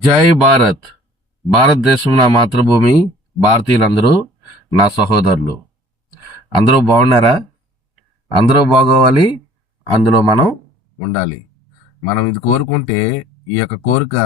జై భారత్. భారతదేశం నా మాతృభూమి. భారతీయులందరూ నా సహోదరులు. అందరూ బాగున్నారా? అందరూ బాగోవాలి, అందులో మనం ఉండాలి. మనం ఇది కోరుకుంటే ఈ యొక్క కోరిక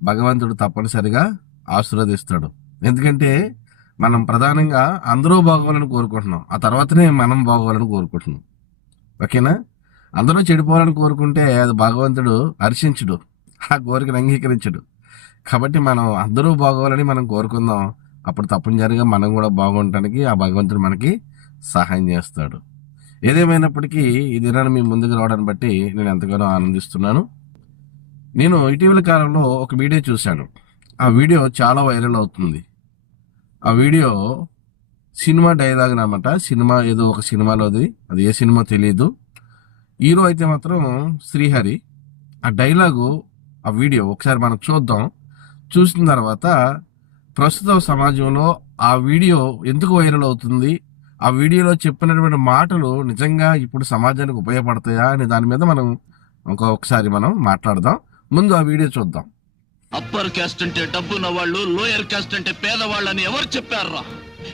భగవంతుడు తప్పనిసరిగా ఆశీర్వదిస్తాడు. ఎందుకంటే మనం ప్రధానంగా అందరూ బాగోవాలని కోరుకుంటున్నాం, ఆ తర్వాతనే మనం బాగోవాలని కోరుకుంటున్నాం. ఓకేనా? అందరూ చెడిపోవాలని కోరుకుంటే అది భగవంతుడు హర్షించుడు, ఆ కోరికను అంగీకరించడు. కాబట్టి మనం అందరూ బాగోవాలని మనం కోరుకుందాం. అప్పుడు తప్పనిసరిగా మనం కూడా బాగుండటానికి ఆ భగవంతుడు మనకి సహాయం చేస్తాడు. ఏదేమైనప్పటికీ ఈ దినాన్ని మీ ముందుకు రావడాన్ని బట్టి నేను ఎంతగానో ఆనందిస్తున్నాను. నేను ఇటీవల కాలంలో ఒక వీడియో చూశాను. ఆ వీడియో చాలా వైరల్ అవుతుంది. ఆ వీడియో సినిమా డైలాగ్ అన్నమాట. సినిమా ఏదో ఒక సినిమాలోది, అది ఏ సినిమా తెలియదు. హీరో అయితే మాత్రం శ్రీహరి. ఆ డైలాగు, ఆ వీడియో ఒకసారి మనం చూద్దాం. చూసిన తర్వాత ప్రస్తుత సమాజంలో ఆ వీడియో ఎందుకు వైరల్ అవుతుంది, ఆ వీడియోలో చెప్పినటువంటి మాటలు నిజంగా ఇప్పుడు సమాజానికి ఉపయోగపడతాయా అనే దాని మీద మనం ఒకసారి మనం మాట్లాడదాం. ముందు ఆ వీడియో చూద్దాం. అప్పర్ క్యాస్ట్ అంటే డబ్బున్న వాళ్ళు, లోయర్ క్యాస్ట్ అంటే పేదవాళ్ళని ఎవరు చెప్పారా?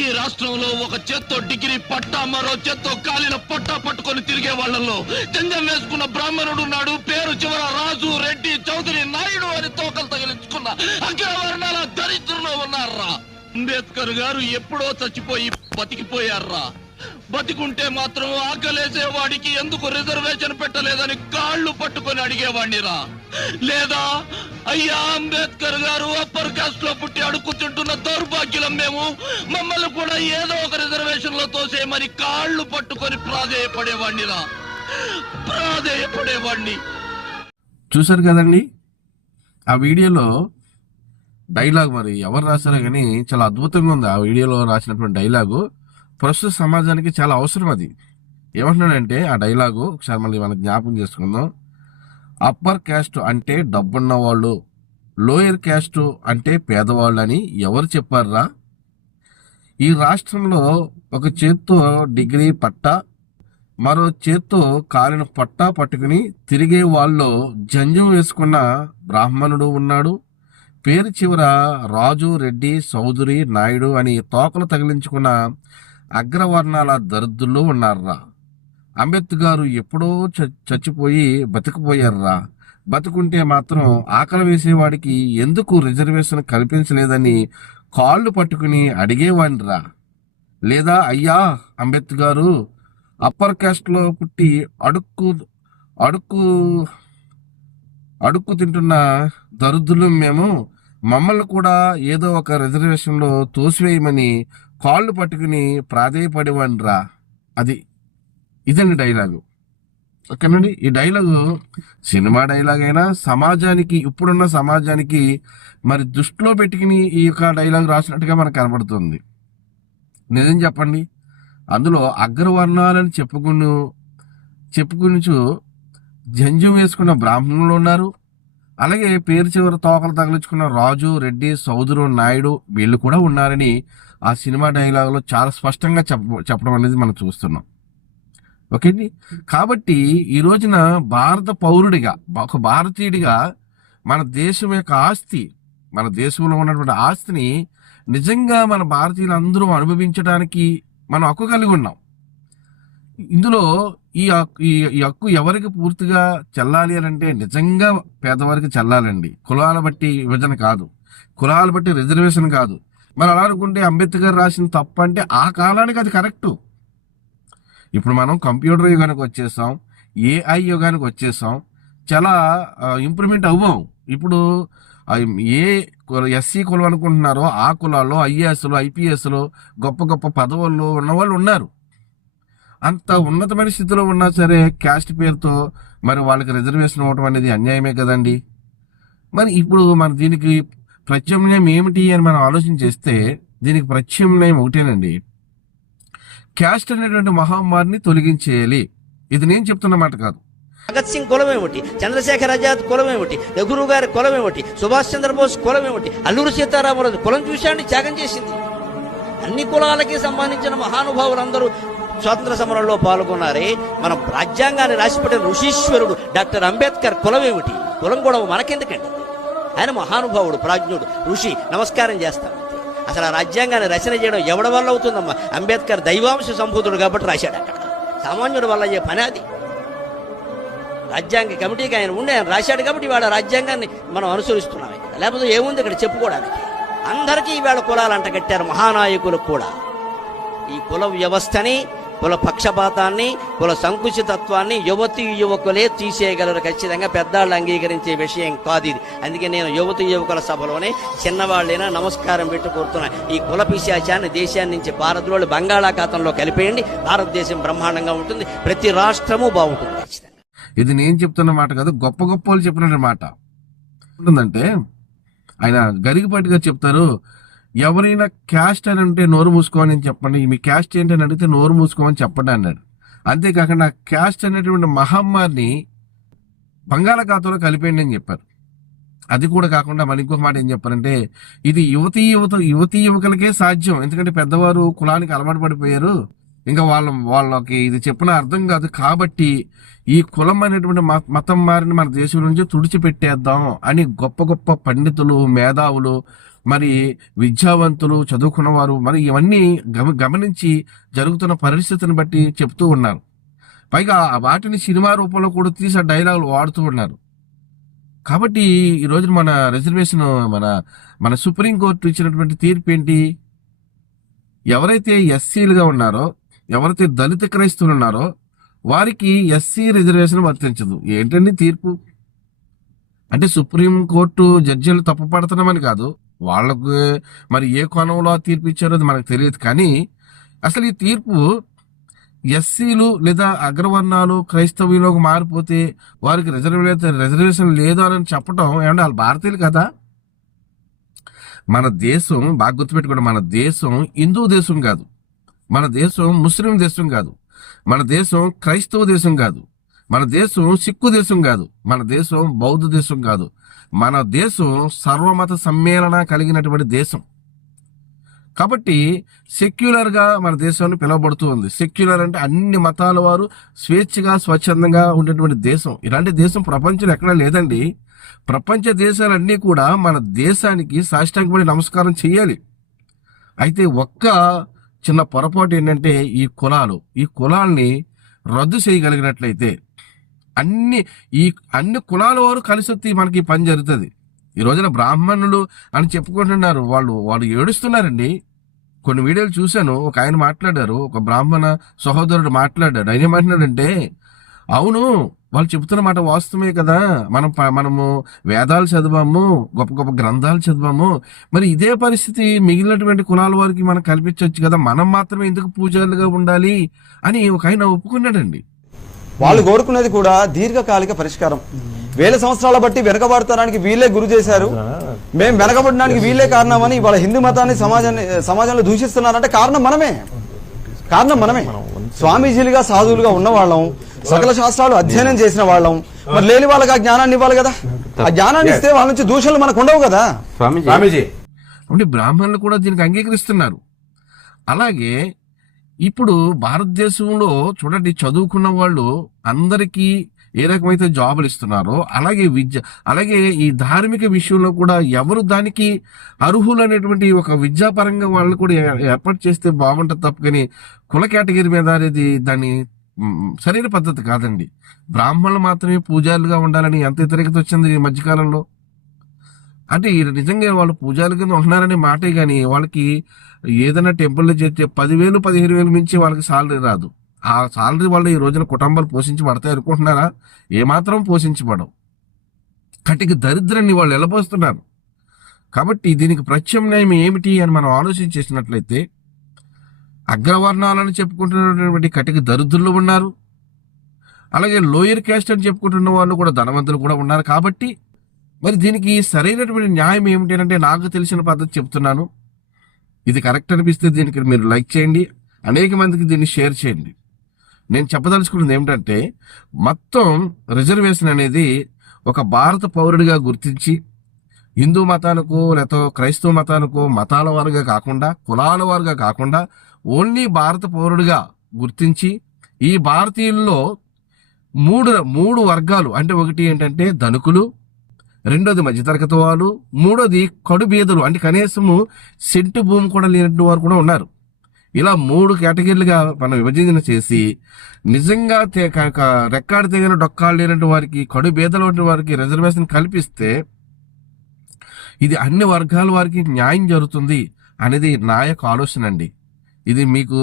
ఈ రాష్ట్రంలో ఒక చేత్తో డిగ్రీ పట్టా, మరో చేత్తో కాలిన పట్టా పట్టుకొని తిరిగే వాళ్ళలో జంజం వేసుకున్న బ్రాహ్మణుడు ఉన్నాడు. పేరు చివర రాజు, రెడ్డి, చౌదరి, నాయుడు అని తోకలు తగిలించుకున్న అగ్రవర్ణాల దరిద్రులు ఉన్నారా? అంబేద్కర్ గారు ఎప్పుడో చచ్చిపోయి బతికిపోయారా? బతికుంటే మాత్రం ఆకలేసే వాడికి ఎందుకు రిజర్వేషన్ పెట్టలేదని కాళ్ళు పట్టుకొని అడిగేవాడినిరా? లేదా అయ్యా అంబేద్కర్ గారు అప్పర్ కాస్ట్ లో పుట్టి అడుక్కుతుంటున్న దౌర్భాగ్యులం మేము, మమ్మల్ని కూడా ఏదో ఒక రిజర్వేషన్ లో తోసేయమని కాళ్ళు పట్టుకొని ప్రాధేయపడేవాడినిరా? ప్రాధేయపడేవాడిని. చూసారు కదండి ఆ వీడియోలో డైలాగ్. మరి ఎవరు రాశారో కానీ చాలా అద్భుతంగా ఉంది. ఆ వీడియోలో రాసినటువంటి డైలాగు ప్రస్తుత సమాజానికి చాలా అవసరం. అది ఏమంటున్నాడంటే ఆ డైలాగు ఒకసారి మళ్ళీ మనం జ్ఞాపకం చేసుకుందాం. అప్పర్ క్యాస్ట్ అంటే డబ్బున్న వాళ్ళు, లోయర్ క్యాస్ట్ అంటే పేదవాళ్ళు అని ఎవరు చెప్పారా? ఈ రాష్ట్రంలో ఒక చేత్తో డిగ్రీ పట్టా, మరో చేత్తో కాలిన పట్టా పట్టుకుని తిరిగే వాళ్ళు జంజం వేసుకున్న బ్రాహ్మణుడు ఉన్నాడు. పేరు చివర రాజు, రెడ్డి, చౌదరి, నాయుడు అని తోకలు తగిలించుకున్న అగ్రవర్ణాల దరిద్రులు ఉన్నారా? అంబేద్కర్ గారు ఎప్పుడో చచ్చిపోయి బతికిపోయారా? బతుకుంటే మాత్రం ఆకలి వేసేవాడికి ఎందుకు రిజర్వేషన్ కల్పించలేదని కాళ్ళు పట్టుకుని అడిగేవాడిరా? లేదా అయ్యా అంబేద్కర్ గారు అప్పర్ క్యాస్ట్లో పుట్టి అడుక్కు అడుక్కు అడుక్కు తింటున్న దరిద్రులు మేము, మమ్మల్ని కూడా ఏదో ఒక రిజర్వేషన్లో తోసివేయమని కాళ్ళు పట్టుకుని ప్రాధేయపడేవాడిరా? ఇదండి డైలాగు. ఓకేనండి. ఈ డైలాగు సినిమా డైలాగ్ అయినా సమాజానికి, ఇప్పుడున్న సమాజానికి మరి దృష్టిలో పెట్టుకుని ఈ యొక్క డైలాగ్ రాసినట్టుగా మనకు కనబడుతుంది. నిజం చెప్పండి, అందులో అగ్రవర్ణాలని చెప్పుకునిచు జంజం వేసుకున్న బ్రాహ్మణులు ఉన్నారు. అలాగే పేరు చివరి తోకలు తగిలించుకున్న రాజు, రెడ్డి, చౌదరు, నాయుడు వీళ్ళు కూడా ఉన్నారని ఆ సినిమా డైలాగులో చాలా స్పష్టంగా చెప్పడం అనేది మనం చూస్తున్నాం. ఓకే. కాబట్టి ఈ రోజున భారత పౌరుడిగా, ఒక భారతీయుడిగా మన దేశం యొక్క ఆస్తి, మన దేశంలో ఉన్నటువంటి ఆస్తిని నిజంగా మన భారతీయులందరూ అనుభవించడానికి మనం హక్కు కలిగి ఉన్నాం. ఇందులో ఈ హక్కు ఎవరికి పూర్తిగా చెల్లాలి అని అంటే నిజంగా పేదవారికి చెల్లాలండి. కులాల బట్టి విభజన కాదు, కులాల బట్టి రిజర్వేషన్ కాదు. మరి అలా అనుకుంటే అంబేద్కర్ రాసిన తప్పు అంటే ఆ కాలానికి అది కరెక్టు. ఇప్పుడు మనం కంప్యూటర్ యుగానికి వచ్చేసాం, ఏఐ యుగానికి వచ్చేసాం, చాలా ఇంప్రూవ్మెంట్ అవ్వాం. ఇప్పుడు ఏ ఎస్సీ కులం అనుకుంటున్నారో ఆ కులాల్లో ఐఏఎస్లు, ఐపీఎస్లు, గొప్ప గొప్ప పదవుల్లో ఉన్నవాళ్ళు ఉన్నారు. అంత ఉన్నతమైన స్థితిలో ఉన్నా సరే క్యాస్ట్ పేరుతో మరి వాళ్ళకి రిజర్వేషన్ ఇవ్వటం అనేది అన్యాయమే కదండి. మరి ఇప్పుడు మన దీనికి ప్రత్యామ్నాయం ఏమిటి అని మనం ఆలోచన చేస్తే దీనికి ప్రత్యామ్నాయం ఒకటేనండి. క్యాస్ట్ అనేటువంటి మహమ్మారిని తొలగించేయాలి. ఇది నేను చెప్తున్న మాట కాదు. భగత్ సింగ్ కులం ఏమిటి, చంద్రశేఖర్ ఆజాద్ కులం ఏమిటి, నెహ్రూ గారి కులం ఏమిటి, సుభాష్ చంద్రబోస్ కులం ఏమిటి, అల్లూరి సీతారామరాజు కులం చూశాన్ని త్యాగం చేసింది. అన్ని కులాలకి సంబంధించిన మహానుభావులందరూ స్వాతంత్ర సమరంలో పాల్గొన్నారే. మన రాజ్యాంగాన్ని రాసిపెట్టిన ఋషీశ్వరుడు డాక్టర్ అంబేద్కర్ కులం ఏమిటి? కులం కూడా మనకెందుకండి? ఆయన మహానుభావుడు, ప్రాజ్ఞుడు, ఋషి, నమస్కారం చేస్తాం. అసలు ఆ రాజ్యాంగాన్ని రచన చేయడం ఎవడి వల్ల అవుతుందమ్మా? అంబేద్కర్ దైవాంశ సంభూతుడు కాబట్టి రాశాడు. అక్కడ సామాన్యుడి వల్ల అయ్యే పని అది. రాజ్యాంగ కమిటీకి ఆయన ఉండి ఆయన రాశాడు కాబట్టి ఇవాళ రాజ్యాంగాన్ని మనం అనుసరిస్తున్నాం. లేకపోతే ఏముంది ఇక్కడ చెప్పుకోవడానికి? అందరికీ ఈవేళ కులాలు అంటగట్టారు, మహానాయకులకు కూడా. ఈ కుల వ్యవస్థని, కుల పక్షపాతాన్ని, కుల సంకుచితత్వాన్ని యువతీ యువకులే తీసేయగలరు ఖచ్చితంగా. పెద్దాళ్ళు అంగీకరించే విషయం కాదు ఇది. అందుకే నేను యువతీ యువకుల సభలోనే చిన్నవాళ్ళైనా నమస్కారం పెట్టు కోరుతున్నా. ఈ కుల పిశాచాన్ని దేశాన్ని నుంచి భారత్లో బంగాళాఖాతంలో కలిపేయండి. భారతదేశం బ్రహ్మాండంగా ఉంటుంది, ప్రతి రాష్ట్రము బాగుంటుంది ఖచ్చితంగా. ఇది నేను చెప్తున్న మాట కాదు, గొప్ప గొప్ప వాళ్ళు చెప్పిన మాట. ఉంటుందంటే ఆయన గరిగిపట్టుగా చెప్తారు, ఎవరైనా క్యాస్ట్ అని అంటే నోరు మూసుకోమని చెప్పండి, మీ క్యాస్ట్ ఏంటని అడిగితే నోరు మూసుకోమని చెప్పండి అన్నాడు. అంతేకాకుండా క్యాస్ట్ అనేటువంటి మహమ్మారిని బంగాళాఖాతంలో కలిపేయండి అని చెప్పారు. అది కూడా కాకుండా మరి ఇంకొక మాట ఏం చెప్పారంటే, ఇది యువతీ యువకులకే సాధ్యం, ఎందుకంటే పెద్దవారు కులానికి అలవాటు పడిపోయారు, ఇంకా వాళ్ళకి ఇది చెప్పిన అర్థం కాదు, కాబట్టి ఈ కులం అనేటువంటి మతం మారిని మన దేశం నుంచి తుడిచిపెట్టేద్దాం అని గొప్ప గొప్ప పండితులు, మేధావులు, మరి విద్యావంతులు, చదువుకున్నవారు మరి ఇవన్నీ గమనించి జరుగుతున్న పరిస్థితిని బట్టి చెప్తూ ఉన్నారు. పైగా వాటిని సినిమా రూపంలో కూడా తీసి ఆ డైలాగులు వాడుతూ ఉన్నారు. కాబట్టి ఈ రోజున మన రిజర్వేషన్ మన సుప్రీంకోర్టు ఇచ్చినటువంటి తీర్పు ఏంటి? ఎవరైతే ఎస్సీలుగా ఉన్నారో, ఎవరైతే దళిత క్రైస్తవులు ఉన్నారో వారికి ఎస్సీ రిజర్వేషన్ వర్తించదు. ఏంటండి తీర్పు? అంటే సుప్రీంకోర్టు జడ్జీలు తప్పు పడుతున్నామని కాదు, వాళ్ళకు మరి ఏ కోణంలో తీర్పు ఇచ్చారో అది మనకు తెలియదు. కానీ అసలు ఈ తీర్పు ఎస్సీలు లేదా అగ్రవర్ణాలు క్రైస్తవులకు మారిపోతే వారికి రిజర్వేషన్ లేదు అని చెప్పడం ఏమంటే వాళ్ళు భారతీయులు కదా? మన దేశం బాగా గుర్తుపెట్టుకోండి, మన దేశం హిందూ దేశం కాదు, మన దేశం ముస్లిం దేశం కాదు, మన దేశం క్రైస్తవ దేశం కాదు, మన దేశం సిక్కు దేశం కాదు, మన దేశం బౌద్ధ దేశం కాదు, మన దేశం సర్వమత సమ్మేళన కలిగినటువంటి దేశం. కాబట్టి సెక్యులర్ గా మన దేశంలో పిలువబడుతూ ఉంది. సెక్యులర్ అంటే అన్ని మతాల వారు స్వేచ్ఛగా స్వచ్ఛందంగా ఉండేటువంటి దేశం. ఇలాంటి దేశం ప్రపంచంలో ఎక్కడా లేదండి. ప్రపంచ దేశాలన్నీ కూడా మన దేశానికి సాష్టాంగపడి నమస్కారం చేయాలి. అయితే ఒక్క చిన్న పొరపాటు ఏంటంటే ఈ కులాల్ని రద్దు చేయగలిగినట్లయితే అన్ని కులాల వారు కలిసి వస్తే మనకి పని జరుగుతుంది. ఈ రోజున బ్రాహ్మణులు అని చెప్పుకుంటున్నారు, వాళ్ళు ఏడుస్తున్నారండి. కొన్ని వీడియోలు చూశాను, ఒక ఆయన మాట్లాడారు, ఒక బ్రాహ్మణ సహోదరుడు మాట్లాడాడు. ఆయన ఏమంటున్నాడంటే, అవును వాళ్ళు చెబుతున్న మాట వాస్తవమే కదా, మనము వేదాలు చదివాము, గొప్ప గొప్ప గ్రంథాలు చదివాము, మరి ఇదే పరిస్థితి మిగిలినటువంటి కులాల వారికి మనం కల్పించవచ్చు కదా, మనం మాత్రమే ఎందుకు పూజారులుగా ఉండాలి అని ఒక ఆయన ఒప్పుకున్నాడండి. వాళ్ళు కోరుకునేది కూడా దీర్ఘకాలిక పరిష్కారం. వేల సంవత్సరాల బట్టి వెనకబడతానికి వీళ్ళే గురి చేశారు, మేము వెనకబడడానికి వీళ్ళే కారణమని వాళ్ళ హిందూ మతాన్ని సమాజంలో దూషిస్తున్నారంటే కారణం మనమే. స్వామీజీలుగా సాధువులుగా ఉన్న వాళ్ళం, సకల శాస్త్రాలు అధ్యయనం చేసిన వాళ్ళం, మరి లేని వాళ్ళకి ఆ జ్ఞానాన్ని ఇవ్వాలి కదా. ఆ జ్ఞానాన్ని ఇస్తే వాళ్ళ నుంచి దూషణలు మనకు ఉండవు కదా. స్వామీజీ అంటే బ్రాహ్మణులు కూడా దీనికి అంగీకరిస్తున్నారు. అలాగే ఇప్పుడు భారతదేశంలో చూడండి, చదువుకున్న వాళ్ళు అందరికీ ఏ రకమైతే జాబులు ఇస్తున్నారో అలాగే ఈ ధార్మిక విషయంలో కూడా ఎవరు దానికి అర్హులు అనేటువంటి ఒక విద్యాపరంగా వాళ్ళు కూడా ఏర్పాటు చేస్తే బాగుంటుంది తప్ప కానీ కుల కేటగిరీ మీద అనేది దాన్ని సరైన పద్ధతి కాదండి. బ్రాహ్మణులు మాత్రమే పూజారులుగా ఉండాలని ఎంత వ్యతిరేకత వచ్చింది ఈ మధ్యకాలంలో. అంటే నిజంగా వాళ్ళు పూజారుల కింద ఉంటున్నారనే మాటే కానీ వాళ్ళకి ఏదైనా టెంపుల్లో చేస్తే 10,000 15,000 మించి వాళ్ళకి సాలరీ రాదు. ఆ సాలరీ వల్ల ఈ రోజున కుటుంబాలు పోషించబడతాయి అనుకుంటున్నారా? ఏమాత్రం పోషించబడవు. కటికి దరిద్రాన్ని వాళ్ళు ఎలబోస్తున్నారు. కాబట్టి దీనికి ప్రత్యామ్నాయం ఏమిటి అని మనం ఆలోచించేసినట్లయితే, అగ్రవర్ణాలను చెప్పుకుంటున్నటువంటి కటిక దరిద్రులు ఉన్నారు, అలాగే లోయర్ క్యాస్ట్ అని చెప్పుకుంటున్న వాళ్ళు కూడా ధనవంతులు కూడా ఉన్నారు. కాబట్టి మరి దీనికి సరైనటువంటి న్యాయం ఏమిటి అంటే నాకు తెలిసిన పద్ధతి చెప్తున్నాను. ఇది కరెక్ట్ అనిపిస్తే దీనికి మీరు లైక్ చేయండి, అనేక మందికి దీన్ని షేర్ చేయండి. నేను చెప్పదలుచుకున్నది ఏమిటంటే, మొత్తం రిజర్వేషన్ అనేది ఒక భారత పౌరుడిగా గుర్తించి హిందూ మతానికో లేకపోతే క్రైస్తవ మతానికో మతాల వారుగా కాకుండా కులాల వారుగా కాకుండా ఓన్లీ భారత పౌరుడిగా గుర్తించి ఈ భారతీయుల్లో మూడు వర్గాలు అంటే ఒకటి ఏంటంటే ధనికులు, రెండోది మధ్యతరగతి వాళ్ళు, మూడోది కడు బీదలు, అంటే కనీసము సెంటు భూమి కూడా లేనటువంటి వారు కూడా ఉన్నారు. ఇలా 3 కేటగిరీలుగా మనం విభజన చేసి నిజంగా రెక్కాడు తెగిన డొక్కాడు లేనటువంటి వారికి, కడు బీదల వారికి రిజర్వేషన్ కల్పిస్తే ఇది అన్ని వర్గాల వారికి న్యాయం జరుగుతుంది అనేది నా యొక్క ఆలోచన అండి. ఇది మీకు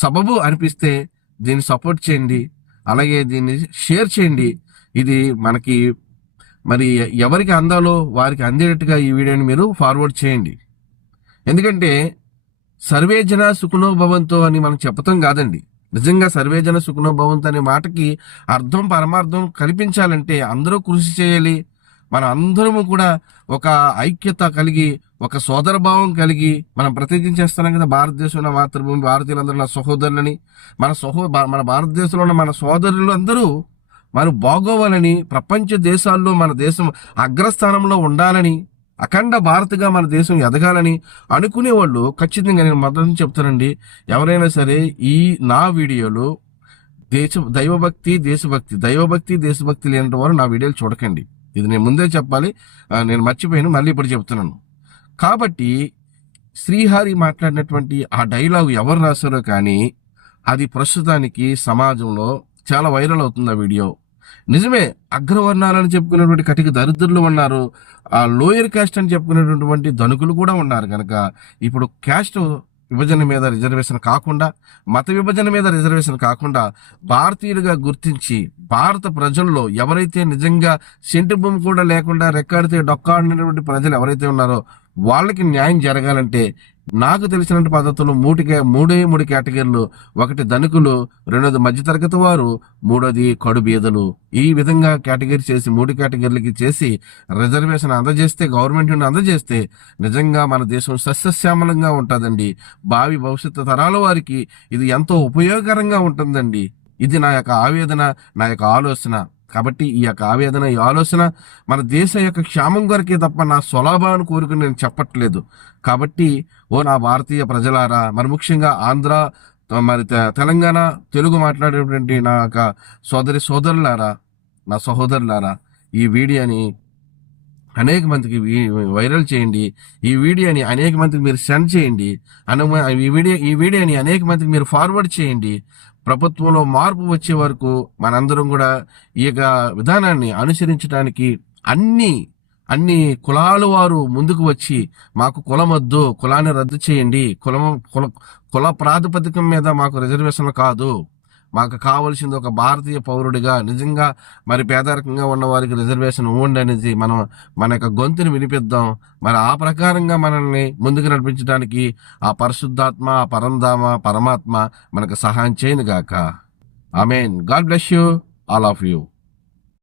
సబబు అనిపిస్తే దీన్ని సపోర్ట్ చేయండి, అలాగే దీన్ని షేర్ చేయండి. ఇది మనకి మరి ఎవరికి అందాలో వారికి అందేటట్టుగా ఈ వీడియోని మీరు ఫార్వర్డ్ చేయండి. ఎందుకంటే సర్వేజన సుఖనో భవంతో అని మనం చెప్పటం కాదండి. నిజంగా సర్వేజన సుఖనో భవంతో అనే మాటకి అర్థం పరమార్థం కల్పించాలంటే అందరూ కృషి చేయాలి. మన అందరము కూడా ఒక ఐక్యత కలిగి, ఒక సోదర భావం కలిగి మనం ప్రతిజ్ఞ చేస్తున్నాం కదా, భారతదేశంలో మాతృభూమి, భారతీయులందరూ నా సహోదరులని, మన భారతదేశంలో ఉన్న మన సోదరులు అందరూ మనం బాగోవాలని, ప్రపంచ దేశాల్లో మన దేశం అగ్రస్థానంలో ఉండాలని, అఖండ భారత్గా మన దేశం ఎదగాలని అనుకునే వాళ్ళు ఖచ్చితంగా నేను మొదటి చెప్తానండి, ఎవరైనా సరే ఈ నా వీడియోలో దైవభక్తి దేశభక్తి లేని వారు నా వీడియోలు చూడకండి. ఇది నేను ముందే చెప్పాలి, నేను మర్చిపోయాను, మళ్ళీ ఇప్పుడు చెప్తున్నాను. కాబట్టి శ్రీహరి మాట్లాడినటువంటి ఆ డైలాగ్ ఎవరు రాశారో కానీ అది ప్రస్తుతానికి సమాజంలో చాలా వైరల్ అవుతుంది ఆ వీడియో. నిజమే, అగ్రవర్ణాలని చెప్పుకునేటువంటి కటిక దరిద్రులు ఉన్నారు, ఆ లోయర్ క్యాస్ట్ అని చెప్పుకునేటువంటి ధనికులు కూడా ఉన్నారు. కనుక ఇప్పుడు క్యాస్ట్ విభజన మీద రిజర్వేషన్ కాకుండా, మత విభజన మీద రిజర్వేషన్ కాకుండా భారతీయులుగా గుర్తించి భారత ప్రజల్లో ఎవరైతే నిజంగా సెంటు భూమి కూడా లేకుండా రెక్కాడితే డొక్కాడినటువంటి ప్రజలు ఎవరైతే ఉన్నారో వాళ్ళకి న్యాయం జరగాలంటే నాకు తెలిసినటువంటి పద్ధతులు మూడే 3 కేటగిరీలు. ఒకటి ధనికులు, రెండోది మధ్యతరగతి వారు, మూడోది కడు బీదలు. ఈ విధంగా కేటగిరీ చేసి 3 కేటగిరీలకి చేసి రిజర్వేషన్ అందజేస్తే, గవర్నమెంట్ నుండి అందజేస్తే నిజంగా మన దేశం సస్యశ్యామలంగా ఉంటుందండి. భావి భవిష్యత్తు తరాల వారికి ఇది ఎంతో ఉపయోగకరంగా ఉంటుందండి. ఇది నా యొక్క ఆవేదన, నా యొక్క ఆలోచన. కాబట్టి ఈ యొక్క ఆవేదన, ఈ ఆలోచన మన దేశ యొక్క క్షేమం కొరకే తప్ప నా స్వలాభాన్ని కోరుకుని నేను చెప్పట్లేదు. కాబట్టి నా భారతీయ ప్రజలారా, మరి ముఖ్యంగా ఆంధ్ర, మరి తెలంగాణ తెలుగు మాట్లాడేటువంటి నా యొక్క సోదరులారా, నా సహోదరులారా, ఈ వీడియోని అనేక మందికి వైరల్ చేయండి. ఈ వీడియోని అనేక మందికి మీరు సెండ్ చేయండి. ఈ వీడియోని అనేక మందికి మీరు ఫార్వర్డ్ చేయండి. ప్రభుత్వంలో మార్పు వచ్చే వరకు మనందరం కూడా ఈ యొక్క విధానాన్ని అనుసరించడానికి అన్ని కులాల వారు ముందుకు వచ్చి మాకు కులం వద్దు, కులాన్ని రద్దు చేయండి, కుల ప్రాతిపదికం మీద మాకు రిజర్వేషన్లు కాదు, మాకు కావాల్సింది ఒక భారతీయ పౌరుడిగా నిజంగా మరి పేదరికంగా ఉన్న వారికి రిజర్వేషన్ ఇవ్వండి అనేది మన యొక్క గొంతుని వినిపిద్దాం. మరి ఆ ప్రకారంగా మనల్ని ముందుకు నడిపించడానికి ఆ పరిశుద్ధాత్మ, ఆ పరమాత్మ మనకు సహాయం చేయను గాక. Amen. God bless you, all of you.